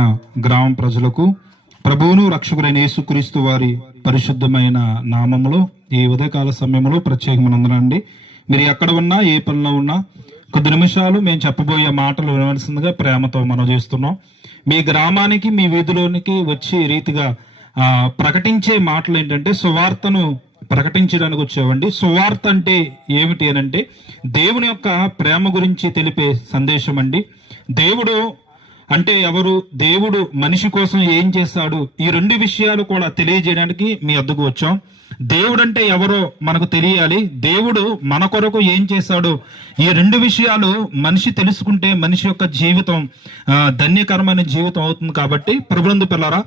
ప్రియమైన గ్రామ ప్రజలకు ప్రభువును రక్షకులైన యేసుక్రీస్తు వారి పరిశుద్ధమైన నామములో ఈ ఉదయకాల సమయంలో ప్రత్యేకమైన వందనండి. మీరు ఎక్కడ ఉన్నా ఏ పనిలో ఉన్నా కొద్ది నిమిషాలు మేము చెప్పబోయే మాటలు వినవలసిందిగా ప్రేమతో మనం చేస్తున్నాం. మీ గ్రామానికి మీ వీధిలోనికి వచ్చి రీతిగా ప్రకటించే మాటలు ఏంటంటే సువార్తను ప్రకటించడానికి వచ్చేవండి. సువార్త అంటే ఏమిటి అని అంటే దేవుని యొక్క ప్రేమ గురించి తెలిపే సందేశం అండి. దేవుడు అంటే ఎవరు, దేవుడు మనిషి కోసం ఏం చేశాడు, ఈ రెండు విషయాలు కూడా తెలియజేయడానికి మీ వద్దకు వచ్చాం. దేవుడు అంటే ఎవరో మనకు తెలియాలి, దేవుడు మన కొరకు ఏం చేశాడు, ఈ రెండు విషయాలు మనిషి తెలుసుకుంటే మనిషి యొక్క జీవితం ధన్యకరమైన జీవితం అవుతుంది. కాబట్టి ప్రభునందు పిల్లరా,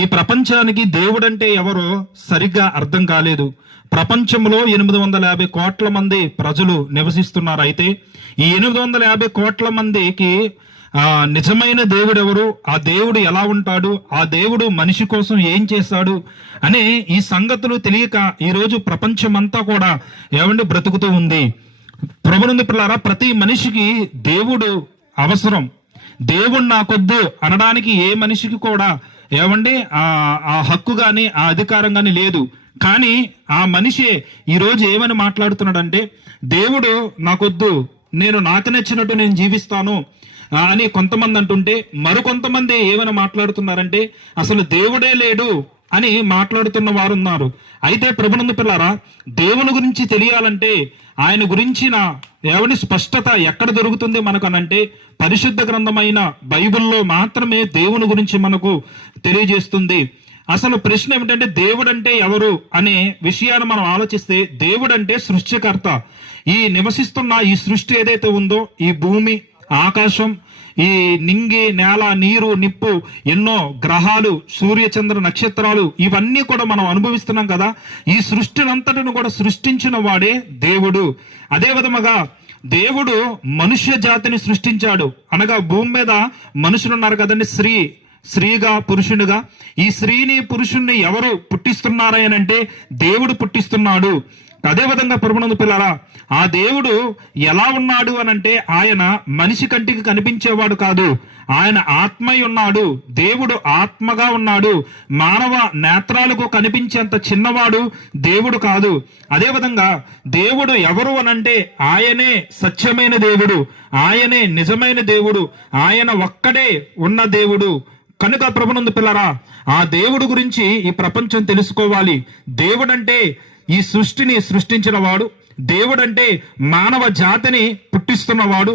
ఈ ప్రపంచానికి దేవుడు అంటే ఎవరో సరిగ్గా అర్థం కాలేదు. ప్రపంచంలో 850 కోట్ల మంది ప్రజలు నివసిస్తున్నారు. అయితే ఈ 850 కోట్ల మందికి నిజమైన దేవుడు ఎవరు, ఆ దేవుడు ఎలా ఉంటాడు, ఆ దేవుడు మనిషి కోసం ఏం చేశాడు అనే ఈ సంగతులు తెలియక ఈరోజు ప్రపంచమంతా కూడా బ్రతుకుతూ ఉంది. ప్రభునందు పిల్లారా, ప్రతి మనిషికి దేవుడు అవసరం. దేవుడు నాకొద్దు అనడానికి ఏ మనిషికి కూడా ఆ హక్కు గాని ఆ అధికారం గాని లేదు. కానీ ఆ మనిషి ఈరోజు ఏమని మాట్లాడుతున్నాడంటే, దేవుడు నాకొద్దు, నాకు నచ్చినట్టు నేను జీవిస్తాను అని కొంతమంది అంటుంటే, మరికొంతమంది ఏమైనా మాట్లాడుతున్నారంటే అసలు దేవుడే లేడు అని మాట్లాడుతున్న వారు ఉన్నారు. అయితే ప్రభునందు పిల్లారా, దేవుని గురించి తెలియాలంటే ఆయన గురించిన స్పష్టత ఎక్కడ దొరుకుతుంది మనకు అనంటే పరిశుద్ధ గ్రంథమైన బైబిల్లో మాత్రమే దేవుని గురించి మనకు తెలియజేస్తుంది. అసలు ప్రశ్న ఏమిటంటే దేవుడు అంటే ఎవరు అనే విషయాన్ని మనం ఆలోచిస్తే, దేవుడు అంటే సృష్టికర్త. ఈ నివసిస్తున్న ఈ సృష్టి ఏదైతే ఉందో, ఈ భూమి, ఆకాశం, ఈ నింగి, నేల, నీరు, నిప్పు, ఎన్నో గ్రహాలు, సూర్య చంద్ర నక్షత్రాలు, ఇవన్నీ కూడా మనం అనుభవిస్తున్నాం కదా. ఈ సృష్టినంతటిని కూడా సృష్టించిన వాడే దేవుడు. అదే విధముగా దేవుడు మనుష్య జాతిని సృష్టించాడు. అనగా భూమి మీద మనుషులు ఉన్నారు కదండి, స్త్రీగా పురుషునిగా. ఈ స్త్రీని పురుషుణ్ణి ఎవరు పుట్టిస్తున్నారనంటే దేవుడు పుట్టిస్తున్నాడు. అదేవిధంగా ప్రభునందు పిల్లారా, ఆ దేవుడు ఎలా ఉన్నాడు అనంటే ఆయన మనిషి కంటికి కనిపించేవాడు కాదు, ఆయన ఆత్మై ఉన్నాడు. దేవుడు ఆత్మగా ఉన్నాడు. మానవ నేత్రాలకు కనిపించేంత చిన్నవాడు దేవుడు కాదు. అదేవిధంగా దేవుడు ఎవరు అనంటే ఆయనే సత్యమైన దేవుడు, ఆయనే నిజమైన దేవుడు, ఆయన ఒక్కడే ఉన్న దేవుడు. కనుక ప్రభునందు పిల్లరా, ఆ దేవుడు గురించి ఈ ప్రపంచం తెలుసుకోవాలి. దేవుడంటే ఈ సృష్టిని సృష్టించిన వాడు, దేవుడంటే మానవ జాతిని పుట్టిస్తున్నవాడు,